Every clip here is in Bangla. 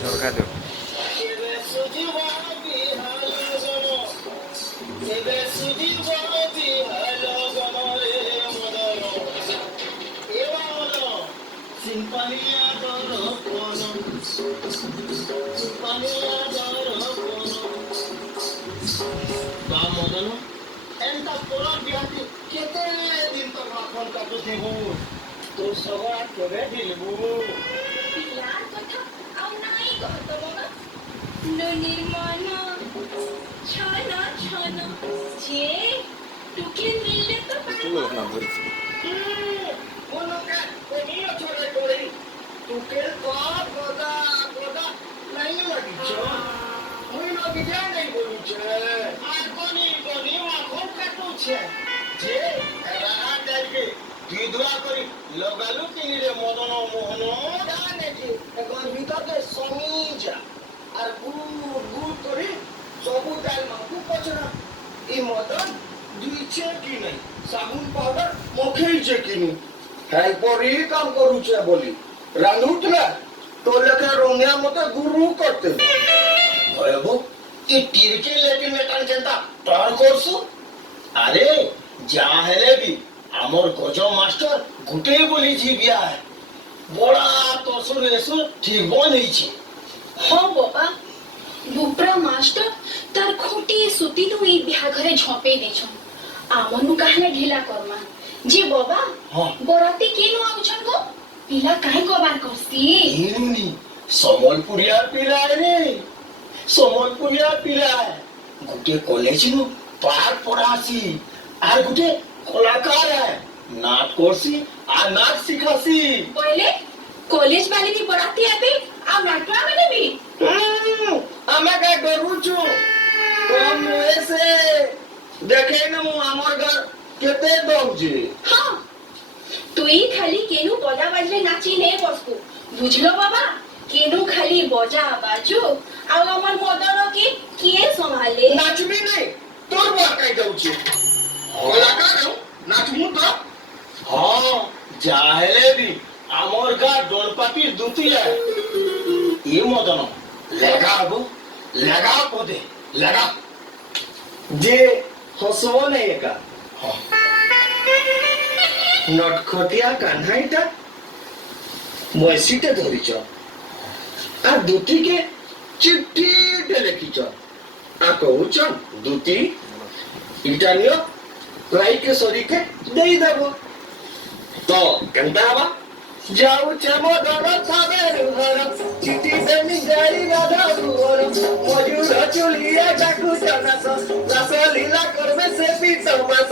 ঝরকা দিও মদন এন্টা তোরা বিহাতি কেতে দিন তো মাখন কাটু দেবু তো সবা কেবে দিলবু পিলার কথা ଆଉ ନାଇଁ କହତ ବାବା ନିର୍ମନ ଛନ ଛନ ଯେ ଟୁକେ ମିলଲେ ତ তুলো না বলছি কোনকে কোনিও ছড়ে করি তুকে কর গদা গদা নাই লাগিছ মুই নবি যা নাই বলুছে আর কোনি কোনি মাখন কাটুছে যে রাহা যাইবে তুই দোয়া করি লগালু কিনিরে মদন মোহন জানে যে এখন ভিতরে সমীজা আর গুড় গুড় করে সবু ডাল মাখু পছনা এই মদন দুইছে কি নাই সাবুন পাউডার মখেইছে কিনি হেল্পরই কাম করুছে বলি রানুতলা তো লেখা রঙিয়া মতে গুরু করতে ভয়বু এই টিরকে লেটি মেটান চিন্তা তোর করছু আরে যা হেলে বি আমার গজ মাস্টার গুটে বলিছি বিয়া বড়া তসুর এসু ঠিক বনেইছে ହଁ ବାବା ବୁବ୍ରା ମାଷ୍ଟର ତାର ଖୁଟିଏ ସୁତିନୁ ଏଇ ବିହାଘରେ ଝପେଇ ଦେଇଛନ୍ ଆମନୁ କାହଲେ ଢିଲା କରମା ଯେ ବାବା ହଁ। ବରାତି କେନୁ ଆଉଛନ୍ ଗো ପିଲା କାହିଁ କବାର କରସି ইনুনি সম্বলপুরিয়ার পিলায় রে সম্বলপুরিয়ার পিলায় গুটে কলেজ নু পার পড়াছি আর গুটে কলাকার নাচ করছি আর নাচ শিখাছি ବୋଇଲେ କଲେଜ ବାଲି ବି ବରାତି ହେବେ ଆଉ ନାଟୁଆ ମାନେ ବି ଆମେ କା ଡରୁଛୁ କମ ଏସେ ଦେଖେଇ ନୁ ଆମର ଘର କେତେ ଦଉଛି ହଁ ତୁଇ ଖାଲି କେନୁ ବଜା ବାଜଲେ ନାଚି ନେ ବସକୁ ବୁଝିଲ ବାବା କେନୁ ଖାଲି ବଜା ବାଜୁ ଆଉ ଆମର ମଦନ କି କିଏ ସମ୍ଭାଳେ নাচবি নাই তোর বর কাই যাଉଛି কলাকার নাচমু তো হ্যাঁ যা হেলে বি আমার গা দলপাতির দুতিয়া এ মদন লাগাবো লাগা পদে লাগা যে হসব নাই একা নটখটিয়া কান্হাইটা বয়সিতে ধরিছ আর দুটিকে চিঠিতে লেখিছ আর কହୁছ দুটি ইটা নিও রাইকে সরিকে দেই দেব তো কেনতা হবা যাউছে মদন সাবের ঘর চিঠি দেমি যাই রাধা ঘর মজুর চুলিয়া ডাকু জনাস রাস লীলা করবে সে পিতমাস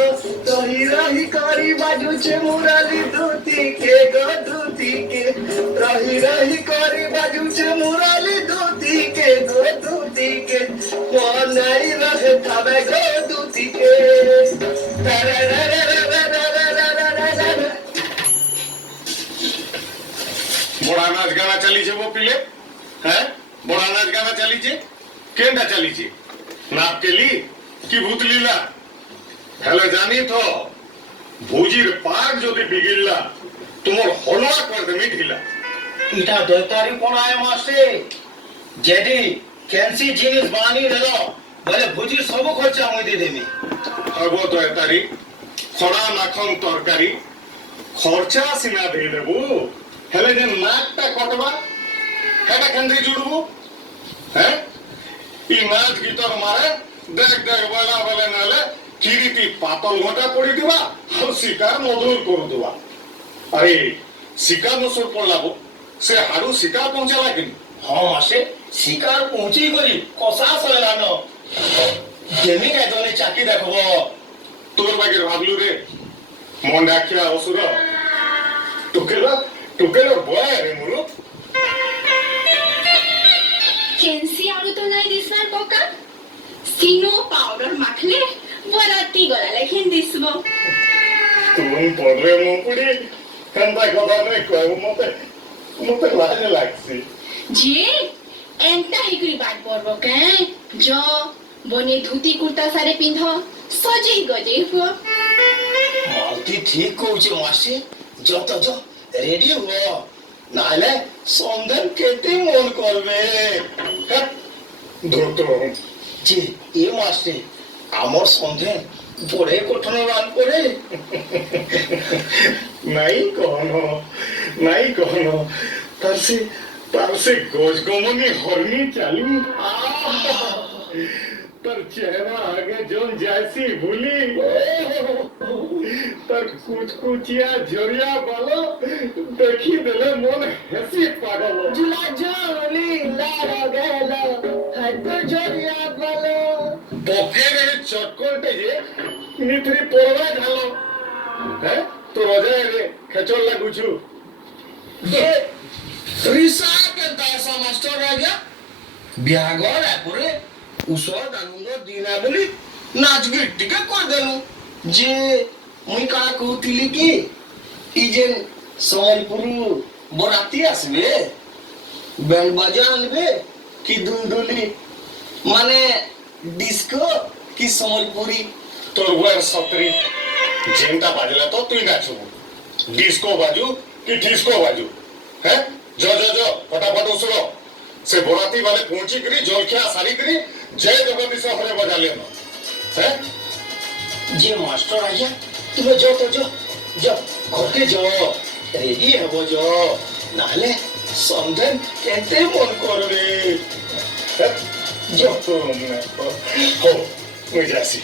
রহি রহি করি বাজুছে মুরালি দুতিকে গো দুতিকে রহি রহি করি বাজুছে মুরালি দুতিকে গো দুতিকে মনাই রহে খাবে গো দুতিকে বড়া নাচ গানা চালিছে বো পিলে হ্যাঁ বড়া নাচ গানা চালিছে কেনটা চালিছে নাপ কেলি কি ভূত লীলা হেলে জানি তো ভুজির পাক যদি বিগিল্লা তোমার হলুয়া করে দেমি ঢিলা ইটা দৈতারি পড়ায় মাসে যেদি ক্যান্সি জিনিস বানি দেল বলে ভুজির সব খরচা আমি দিয়ে দেবি হব তো এতারি খড়া মাখন তরকারি খরচা সিনা দিয়ে দেবো হেলে যে নাকটা কটবা এটা কেন্দ্রে জুড়বো হ্যাঁ ই নাচ গীতর মারে দেখ দেখ বলা বলে নালে কিরিতি পাতল ঘটা পড়ি দিবা আর শিকার মধুর করে দেবা আরে শিকার নসর পড়লাবো সে হাড়ু শিকার পৌঁছালা কিন্তু হ্যাঁ মাসে শিকার পৌঁছি করি কষা সয়লান জেমি এজনে চাকি দেখব তোর বাগের ভাবলু রে মন রাখিয়া অসুর টুকেল বয় রে মুরু কেনসি আলু তো নাই দিসনার কোকা সিনো পাউডার মাখলে বরাতি গলা লেখিন দিসব তুম পড়লে মুকুড়ি কান্দা কথা নেই কয় মতে মতে লাজে লাগছে যে এন্তা হিকরি বাট পড়ব কেন জ বনে ধুতি কুর্তা সারে পিন্ধ সজেই গজেই হুয়া মালতি ঠিক কହୁছে মাসে যত রেডি হ নাহলে সন্ধান কেটে মন করবে ধরতো যে এ মাসে আমার সন্ধে বড়ে কঠোর রান করে নাই কখনো তার সে গোজ গমনে হরনি চালি তার চেহারা আগে জন যাইছি ভুলি তার কুচকুচিয়া ঝরিয়া বালো দেখি দিলে মন হেসি পাগল ঝুলা ঝুলি লাড়া গেল হাত ঝরিয়া বলো পকের চক্করটে যে নিথরি পড়বা ঢালো হ্যাঁ তো রজায় রে খেচর লাগুছু যে রিসা কেনতা এসা মাস্টার রাজা বিয়াগর এপরে উসর দানুঙ্গ দিনা বলি নাচ গীত টিকে কর দেনু যে মুই কারা কହୁଥିଲି কি ই যেন সম্বলপুর বরাতি আসবে ব্যান্ড বাজা আনবে কি দুলদুলি মানে ডিস্কো কি সম্বলপুরি তোর বয়ের সতরি যেনটা বাজলা তো তুই নাচবু ডিস্কো বাজু কি ডিস্কো বাজু হ্যাঁ জ ফটাফট উসলো সে বরাতি वाले पहुंची करी जलखिया सारी करी जय जगदीश हरे बजा लेनो हैं যে মাস্টার আইয়া তুমি যাও তো যাও ঘরকে যাও রেডি হব যাও নাহলে সন্ধান কেটে মন করবে जो तो हो मुझे जासी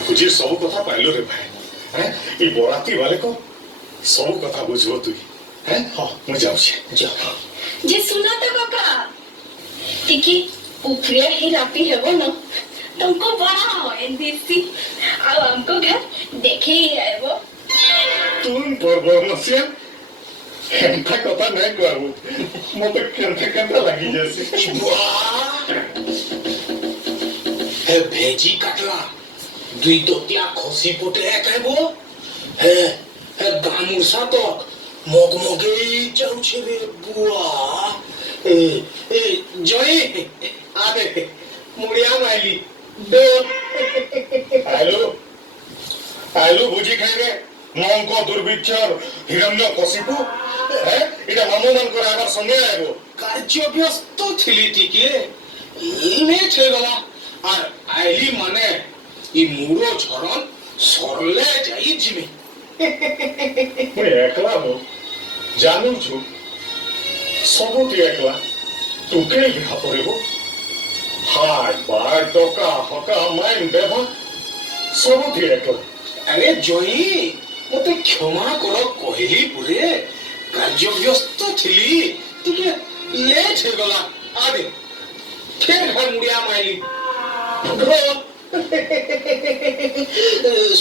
बुझी सब कथा पाइलो रे भाई हैं ई बराती वाले को सब कथा बुझबो तू हैं हां मुझे जाऊ छे যাও जे सुना तो पापा टिकी उपरे ही रापी है वो ना तुमको बड़ा एनडीसी अब हमको घर देखे ही है वो तुम परबोनसिया एंता कथा नहीं कहबो मते केंता लागी जैसे হে ভেজি কাটলা দুই দতিয়া খসি পটে একাইবো হে হে গামুরসা তো মগমগে যাচ্ছে রে বুয়া এ জয় আরে মুড়িয়া মাইলি দে आलू भुजी खाइबे मौंक दुर्भिक्षर हिरण्य कशिपु हैं इटा मामू मान को आगर संगे आइबो কার্য ব্যস্ত ছিলি টিকে লেট হয়ে গেল আর আইলি মানে ই মুড়ো ঝরন সরলে যাই জিমি मैं एकला हो जानू छु सबुटी एकला तू के बिहा परेबो हाय बाय टका हका माइन बेभा सबुटी एकला আরে জয়ী মতে ক্ষমা কর কহিলি পুরে কার্য ব্যস্ত ছিলি টিকে লেট হয়ে গেল আরে ফের ঘর মুড়িয়া মাইলি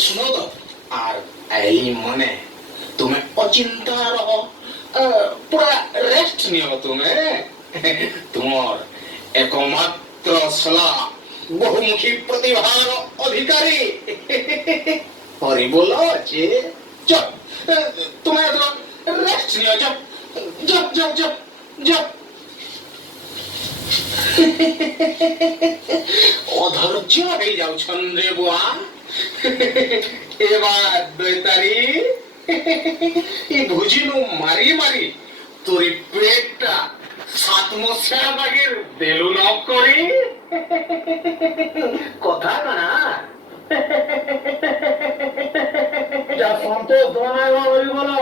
শুনো তো আর আইলি মনে তুমি অচিন্তা রহ পুরা রেস্ট নিও তুমি তোমার একমাত্র সলা বহুমুখী প্রতিভার অধিকারী হরি বলো যে চল তুমি রেস্ট নিও যাও অধৈর্য হয়ে যাচ্ছেন রে বুয়া এবার দৈতারি এই ভুজিনু মারি মারি তোর পেটটা সাত মশা বাগের দেলু নক করি কথা না যা সন্তোষ দোনায় বলি বলো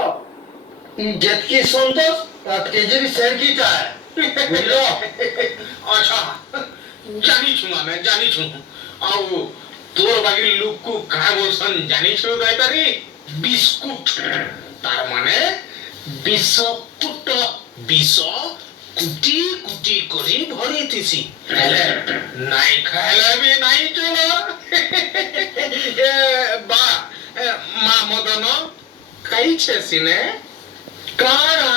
যেতকি সন্তোষ আর কেজরি স্যার কি চায় বুঝলো আচ্ছা জানিছু আমি জানিছু আও তোর বাগির লুকু কাহা বলছন জানিছু দৈতারি বিস্কুট তার মানে বিষ কুট বিষ কুটি কুটি করি ভরিতেছি হেলে নাই খাইলে বি নাই চলো বা মা মদন খাইছে সিনে কারা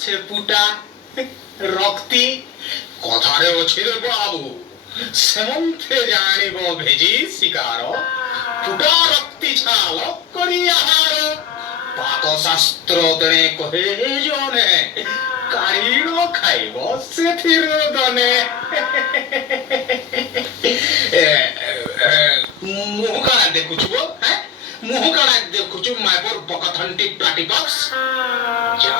সে পুটা রক্তি কথারে অছি রে বাবু সেমন্থে জানিব ভেজি শিকার পুটা রক্তি ছাল করি আহার পাক শাস্ত্র তেনে কহে জনে কারিণ খাইব সেথির দনে মুহ কাଣା দেখুଛୁ হ্যাঁ মুহ কাଣା দেখুଛୁ মাইবর বকথন্টি প্লাটিপক্স যা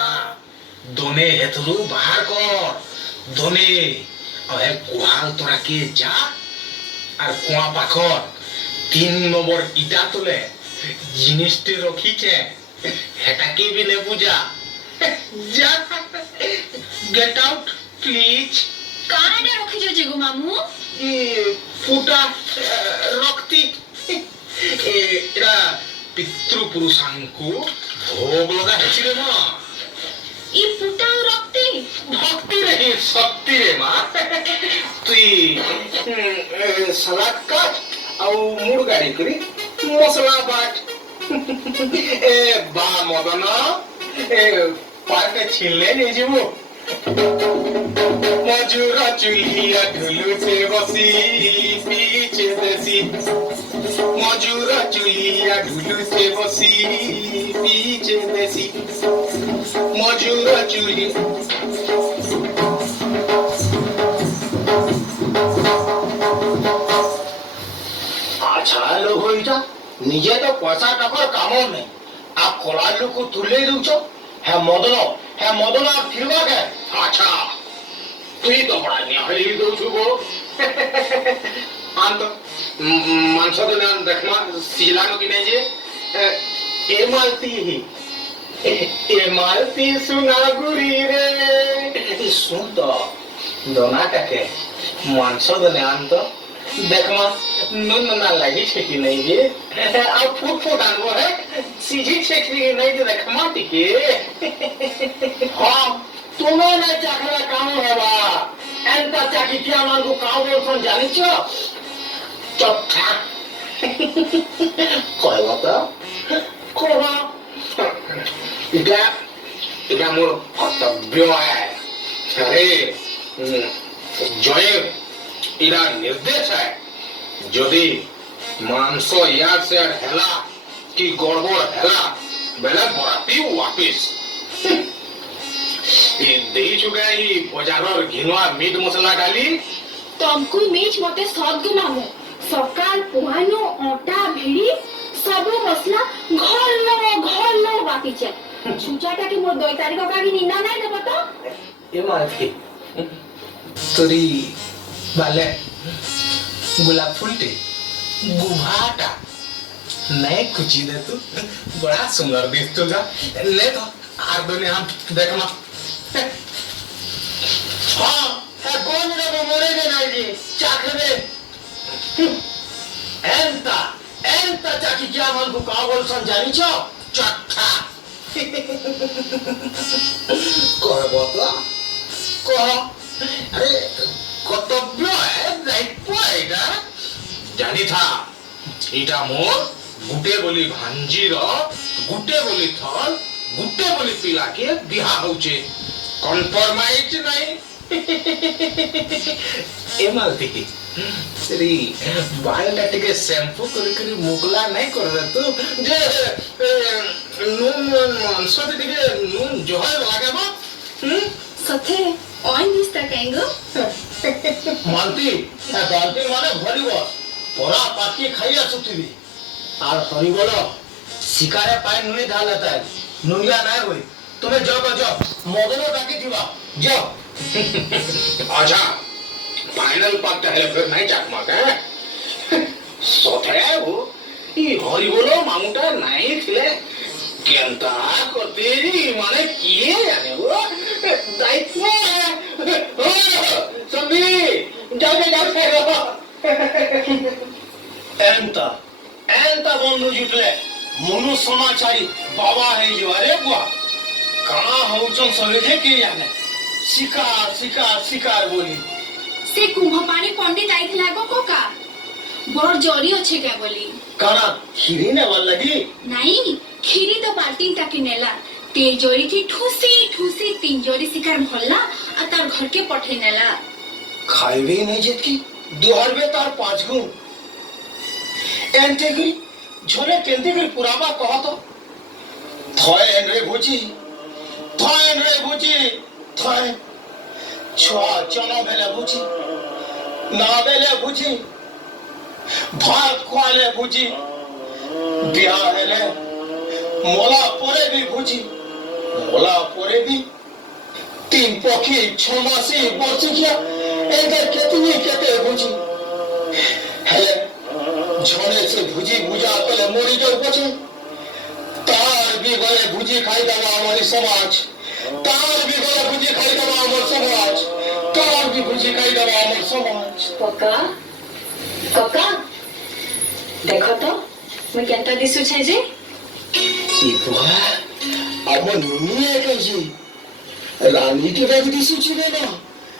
दोने हेतरू बाहर कर दोने अहे गुहाल तोरा के जा আর কুয়া পাখর 3 নম্বর ইটা তুলে জিনিসটি রখিছে হেটাকে বি নে বুঝা যা গেট আউট প্লিজ কাটা রখিছো যে গো মামু ই ফুটা রক্তি এরা পিতৃপুরুষাঙ্কু ভোগ লগা হেছিল না ই ফুটাও রক্তে ভক্তি রে শক্তি রে মা তুই সলাদ কাট ଆଉ ମୁଡ ଗାଡି କରି ମସଲା ବାଟ ଏ ବା ମଦନ ଏ ପାଟେ ଛିଲେ ନେଇଯିବୁ ମଜୁର ଚୁଲିଆ ଢୁଲୁଛେ ବସି ପିଛେ ଦେଶୀ ମଜୁର ଚୁଲିଆ ଢୁଲୁଛେ ବସି ପିଛେ ଦେଶୀ মজুর চুলি আচ্ছা লোক হইটা নিজে তো পয়সা টাকার কাম নেই আর কলার লোক তুলে দিচ্ছ হ্যাঁ মদন আর ফিরবা কে আচ্ছা তুই তো বড় নিয়ে হলি দৌছু গো আন্ত মাংস দিলে দেখমা সিলানো কিনে যে এ মালতি সুনাগুরি রে শুন তো দোনাটাকে মাংস দনে আনত দেখমা নুন না লাগিছে কি নাই যে আর ফুট আনবো হ্যাঁ সিঝিছে কি নাই যে দেখমা টিকে হ্যাঁ তুমি না চাকরা কাম হবা এন্তা চাকি কি আমাকে কাউ বলছন জানিছ চঠা কইব তো কোবা এটা মোর কর্তব্য আরে জয়ের এরা নির্দেশ যদি মাংস ইয়ার সে হেলা কি গড়বড় হেলা বেলা বরাতি ওয়াপিস ଦେଇଛୁ କାହିଁ ବଜାରର ଘିନୁଆ ମିଟ୍ ମସଲା ଡାଲି ତମକୁ ମିଛ ମତେ ସଦ୍ ଗো ମାମୁ ସକାଳ ପୁହାନୁ ଅଟା ଭିଡ଼ି ସବୁ ମସଲା ଘର ବାକିছে ছুচাটাকে মোর 2 তারিখ কাগি নিনা নাই দেব তো এ মালতি তোরি বালে গোলাপ ফুলটি গুভাটা नहीं कुची दे तू बड़ा सुंदर दिखतो जा ले तो आर दोने हम देखमा হ্যাঁ হ্যাঁ কোন রকম মরে গে নাই যে চাকরে এন্তা চাকি কি আমাকে কাউ বলছন জানিছ চঠা कहब तो कह अरे कर्तव्य है दायित्व एटा जानी था एटा मोर गुटे बोली भांजीर गुटे बोली थल गुटे बोली पिला के बिहा होचे कॉम्प्रोमाइज नहीं ए मालती श्री बालटा टिके शैम्पू करी मुगला नहीं कर दे तू जे नून मांस टिके नून जहर लागे बा সথে অন দিস্তা কেঙ্গো মালতি বালতি মানে ভরিব পরা পাকি খাই আসুতিবি আর হরি বলো শিকারে পায় নুনি ঢালাতা নুনিয়া নাই হই তুমি যাও মদন ডাকি দিবা যাও अच्छा फाइनल पक्का है फिर नहीं चाक माका सोथे वो ई हरि बोलो मामुटा नहीं थिले केंता करते माने किए जाने वो दायित्व संभी जाओ এন্তা বন্ধু জুটলে মনু সমাচারী বাবা হয়ে যারে বুয়া কানা হউছন সবে যে কে জানে শিকার বলি সে কুম্ভপাণি পণ্ডিত আইଥିଲା গো কোকা বড় জরি আছে কে বলি কানা খিরি নেবার লাগি নাই খিরি তো বালতিন তাকে নেলা তে জরি কি ঠুসি 3 জরি শিকার ভল্লা আর তার ঘরকে পঠে নেলা খাইবে নাই যেতকি দুহারবে তার 5 গুণ এন্তে কি ঝোলে কেনতে কি পুরাবা কহত থয় এনরে বুঝি থয় ছুয়া চন বেলে বুঝি না বেলে বুঝি ভাত খোয়ালে বুঝি বিয়া হেলে মোলা পরে বি বুঝি মোলা পরে বি तीन पक्षी 6 मासी बर्षिकिया एंदे केतनी केते बुझी हेले झोने से भुजी बुझा कले मोरी जाऊ पछे तार भी गले भुजी खाई दवा हमारी समाज तार भी गले भुजी खाई दवा हमार समाज तार भी भुजी खाई दवा हमार समाज कका कका देखो तो मैं केंता दिसु छे जे ई बुआ अब नुनिए कही रानी के बैग दिसु छिले ना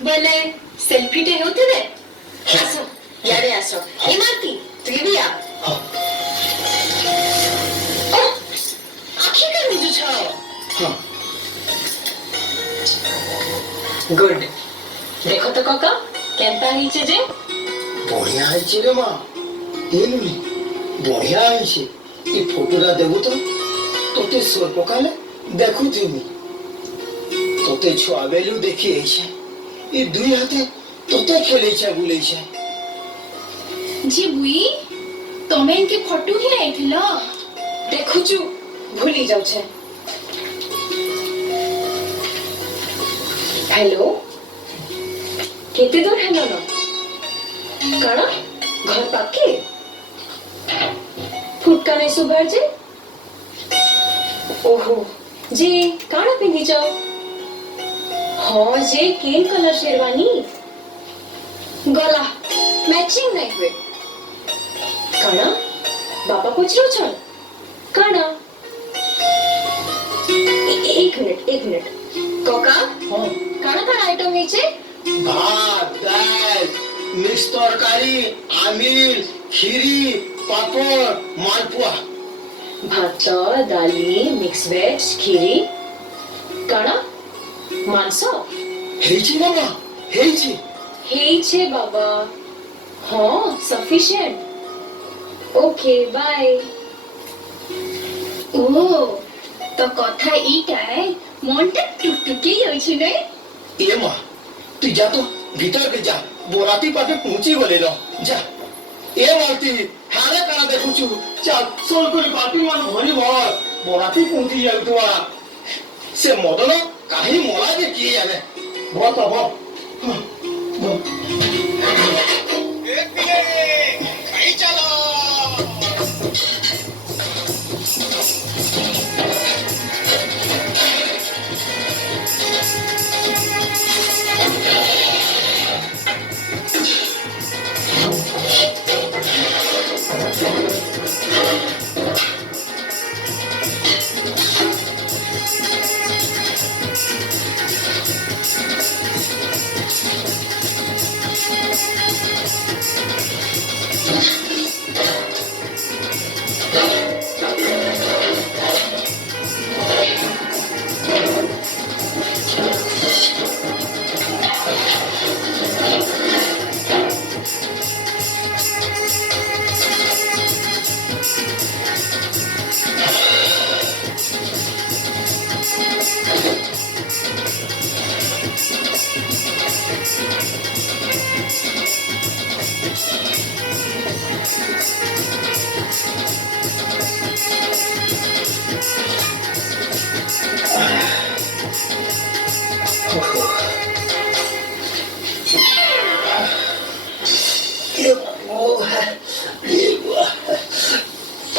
बोले सेल्फी टे होते रे आसो यारे आसो इमारती तू भी आ आखी कर नीजु छ हां गुड देखो तो कका केंता हिचे जे बढ़िया है रे मां ये नुनी बढ़िया है छे ई फोटोरा देबो तो तोते सोर पकाले देखु थिनी तोते छुआ बेलू देखी छे ई दुई हाथे तोते खेले छे बुले छे जी बुई तमे इनके फोटो ही आइथिलो देखु छु भूली जाउ छे हेलो केते दूर हेलो न काना घर पाके फुटका नहीं सुबर जे ओहो जी काना पिंदी जाओ हाँ जे केन कलर शेरवानी गला मैचिंग नहीं हुए काना बाबा पूछ रो छन काना एक मिनट कोका हां काना काना आइटम है छे भात दाल मिक्स तरकारी आमिल खीरी पापड़ मालपुआ भात दाली मिक्स वेज खीरी काना मांस हेची मामा हेची हे बाबा हाँ सफिशिएंट ओके बाय ओ तो कथा इटाए मनटा टुकटुकी होइछि नै ए मां तू जा तो भीतर के जा बोराती पाटे पहुंची गले न जा ए मालती हारे काना देखु छु चल सोल कोरी बाटी मान भरी भर बोराती पहुंची जाउतवा से मदन काहे मोला जे की आने बहुत अब एक मिनट खाई चलो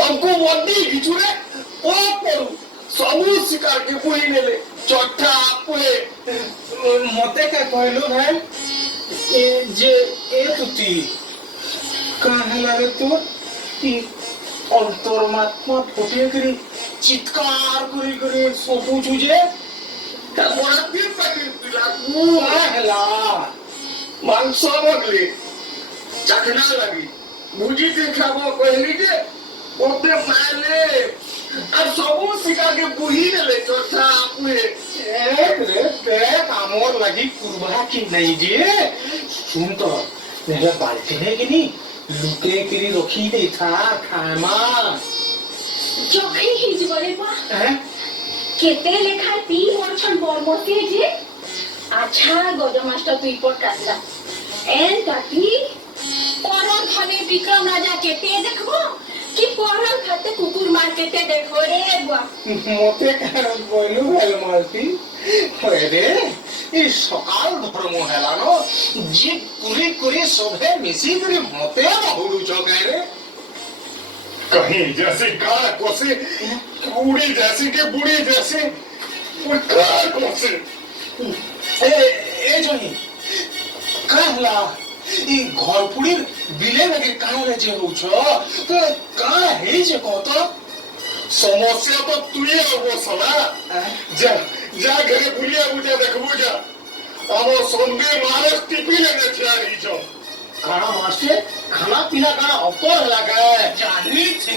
हमको वड्डी बिछुरे ओ पड़ू सबू शिकार के पुई नेले चट्टा पुए मते का कहलो भाई ए जे ए तुती काहे लागे तो ई अंतर्मात्मा फुटे करी चित्कार करी करी सोचू छुजे ता बड़ा दिन पकड़ पिला काहेला मांस मगली चखना लगी भुजी के खाबो कहली जे ओते माले আর সবু শিকাকে বুহি নেলে চোঠা আপুয়ে एक रे देख आमोर लगी कुर्बा की नहीं जे सुन तो मेरे बाल्टी है कि नहीं लुके करी रखी नहीं था खामा জখি হিজ বলে পা हैं কেতে লেখা তি মরছন বর্মতে যে আচ্ছা গজ মাস্টার তুই পট কাটলা এন তাকি পরন ধনে বিক্রম রাজা কেতে দেখবো কি পরন খাতে কুকুর মার কেতে দেখো রে বুয়া मोते कारण बोलू हेल मालती होय रे ই সকাল ধর্ম হেলানো জিপ কুরি কুরি সবে মিশি করে মতে বহুড়ুছ কাইরে कहीं जैसी कार कोसे उड़ी जैसी के बुढ़ी जैसी और कार कोसे ए जही कहला इ घरपुरी बिले लगे काहे रे जे होछ तो का हे जे कहत समस्या तो तुई वो सला जा जा घरे बुलिया बुझा देखबू जा आमो संगे मारे टिपी लेने छियारी जो खाना मास्टर खाना पीना काना अपर लगा जानी थी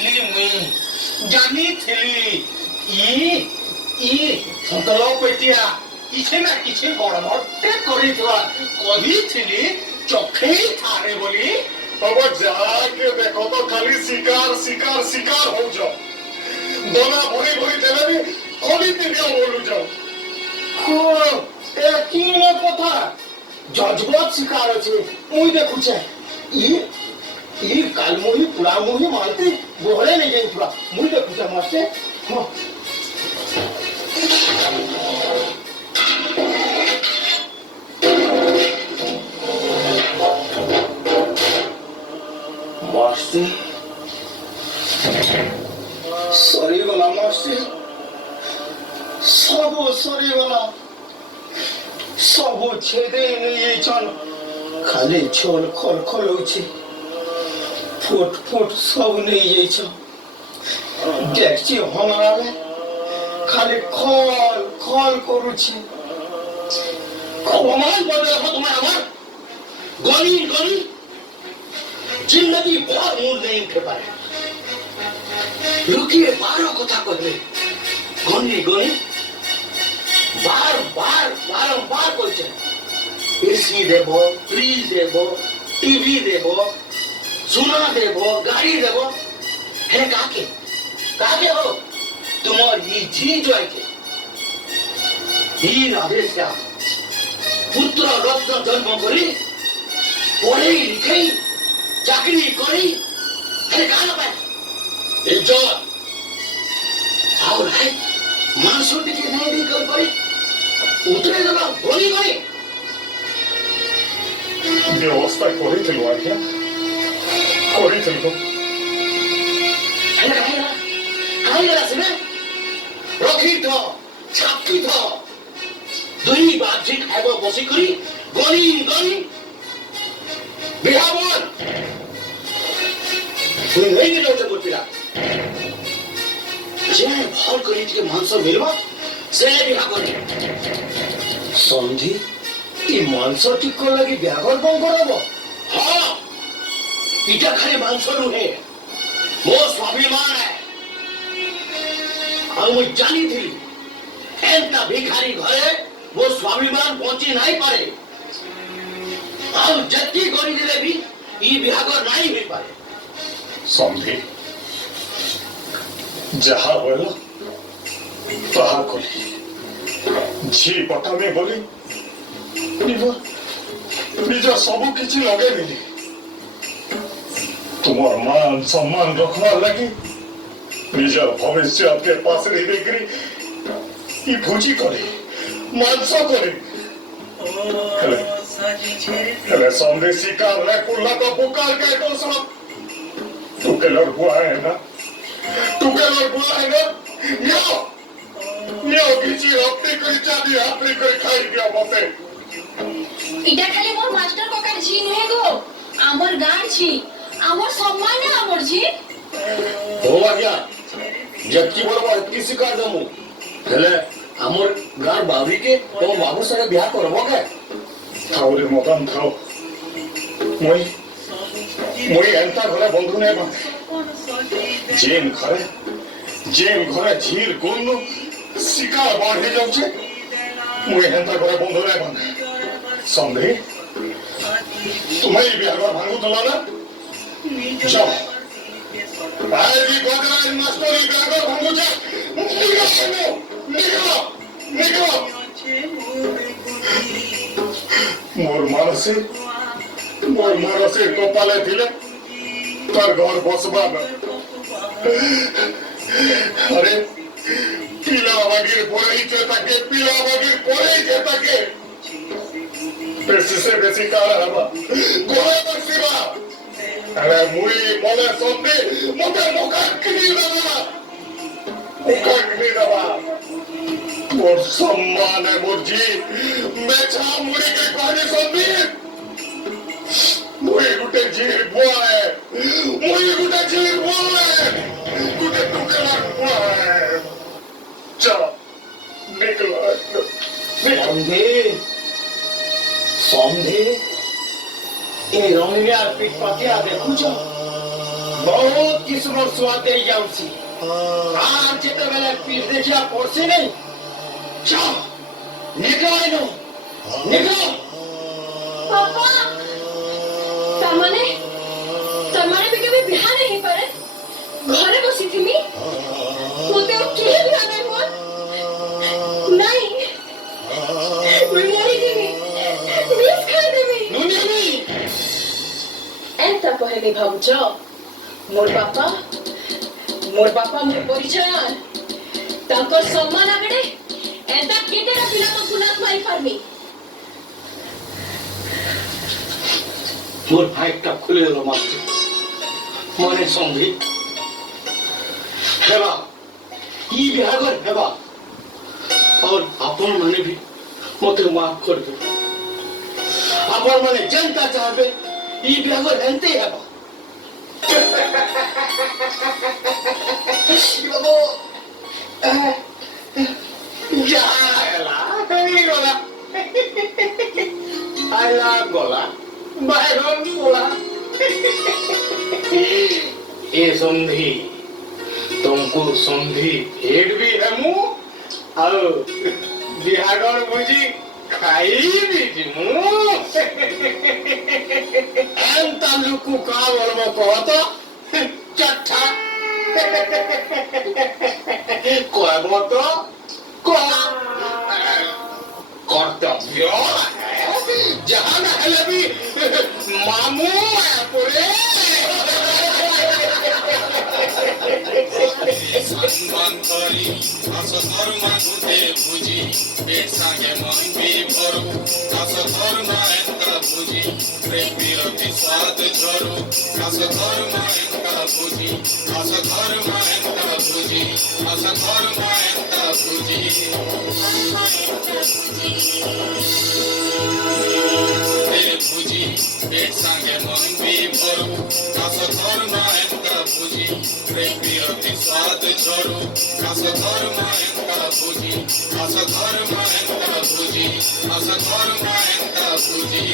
ई फटलो पेटिया किछे ना किछे गड़बड़ते करितवा कही थी चखे थारे बोली अब जाके देखो तो खाली शिकार शिकार शिकार हो जाओ दोना भरी भरी देले भी खोली दियो बोलू जाओ को ए की न पता जजबत शिकार আছে মুই দেখুছে ই কালমুহি পুরামুহি মালতে গোহরে নেই যাই পুরা মুই দেখুছে মাস্তে মাস্তে সরিগলা মাস্তে সব সরিগলা सब छेदे नहीं चल खाली छोल खोल खोल उछे फुट फुट सब नहीं ये छ देखछि हमरा में खाली खोल खोल करूछे कमाल बदल हो तुम्हें আমার गली गली जिंदगी भर मूड नहीं उठे पारे लुकिए बारो कथा कहले गनी गनी बारंबार বলছেন এসি দেব ফ্রিজ দেব টিভি দেব সোনা দেব গাড়ি দেব হে কাকে কাকে हो তোমার এই জি জয়কে এই রাধেশা পুত্র রত্ন জন্ম করি পড়েই লিখেই চাকরি করি হে কাল পায় ইজ্জত আর है মানুষের দিকে নাই দিক করে উতরে গেল গলি গলি व्यवस्था করেছিল আজ্ঞা করেছিল কাহিলা সিনে রক্ষিত ছাপিত দুই বাজি খাইব বসি করি গলি গলি বিহাবন তুই নেই দিল যে বুঝিলা যে ভাল করি থেকে মাংস মিলবা সে বিহা করি সন্ধি এই মাংস ঠিক করে লাগি ব্যাগর কম করব হ্যাঁ এটা খালি মাংস নুহে মো স্বাভিমান আর মুই জানিଥିଲି এন্তা ভিখারি ঘরে মো স্বাভিমান পৌঁছি নাই পারে আর যেতি করি দিলে भी ই বিহাগর নাই হই পারে समझी जहा बोलो तहा कली झी पटा में बोली निज सब किछि लगे मिली तुमर मान सम्मान रखवार लगी निजर भविष्य के पास रे देखरी ई भोजी करे मानसो करे हेले समझे शिकार रे कुल्ला को पुकार के तो सब तू के लड़ हुआ है ना নিও কিছু আপনি করে চাবি আপনি করে খাই দিও মতে এটা খালি মোর মাস্টার কাকার ঝি নহে গো আমার গান ঝি আমার সম্মান না আমার ঝি ও আজ্ঞা যেতি বলবো এতকি শিকার দমু হেলে আমার গার বাবুকে তো বাবুর সাথে বিয়া করবো কে থাও রে মদন থাও মই এন্তা ঘরে বন্ধু নাই বাঁধে যেন ঘরে ঝির গুণ শিকার বাড়ে যাচ্ছে মই এন্তা ঘরে বন্ধু নাই বাঁধে সন্ধে তুমি বিহার ভাঙু তোলা না যাও আইবি গদরাজ মাস্টারি বিহার ভাঙু যা নিগো মোর মানসে কপালে দিলে তার ঘর বসবা না আরে পিলা বাগির পরেই যে তাকে বেশি সে বেশি কার হবা গোলা বসিবা আরে মুই মনে সন্ধি মতে মুখা কিনি দেবা মোর সম্মানে মোর জি মেছা মুড়ি কে কানি সন্ধি মুই গুটে জির বয় গুটে টুকরার বয় চল নিকলো समझे ए रंगिया पिट पाटिया देखुछ बहुत किस्म स्वाद दे जाउसी आज जेते बेले पिट देखिया पड़सी नहीं जाओ निकलो आइनो निकलो पापा तमने भी कभी बिहा नहीं पड़े घरे बसी थी मी मोते के बिहा नहीं हुआ नहीं मैं मरी थी मिस खाई देवी नुनियामी एंता कहले भाउज मोर बापा मोर परिचय ताकर सम्मान आगडे एंता केतेरा पिला को गुलाब माई पारमी मोर भाईटा खुले लो मास्टर मने समझी हेबा ई बिहागर हेबा और अपन माने भी मते माफ कर दो अपन माने जनता चाहबे ई बिहागर एंते हेबा बाबू जाला हेई गोला आला गोला बाहर गोला ए संधि तुमको संधि हेड भी है मु और बिहागर मुझी खाई भी मु एम तालुकु का बोलबो कहतो चट्ठा कहबो तो कर्तव्य जहां हेले भी मामू पुरे সম্মান করি আসধর মাগুতে বুঝি পেট সাঙ্গে মন বিভরু আসধর মায়েন্তা বুঝি প্রেম বিরতি স্বাদ ঝরু আসধর মায়েন্তা বুঝি আসধর মায়েন্তা বুঝি আসধর মায়েন্তা বুঝি বুঝি পেট সাঙ্গে মন বিভরু আসধর মায়েন্তা বুঝি প্রেম বিরতি স্বাদ ঝরু আসধর মায়েন্তা বুঝি আসধর মায়েন্তা বুঝি আসধর মায়েন্তা বুঝি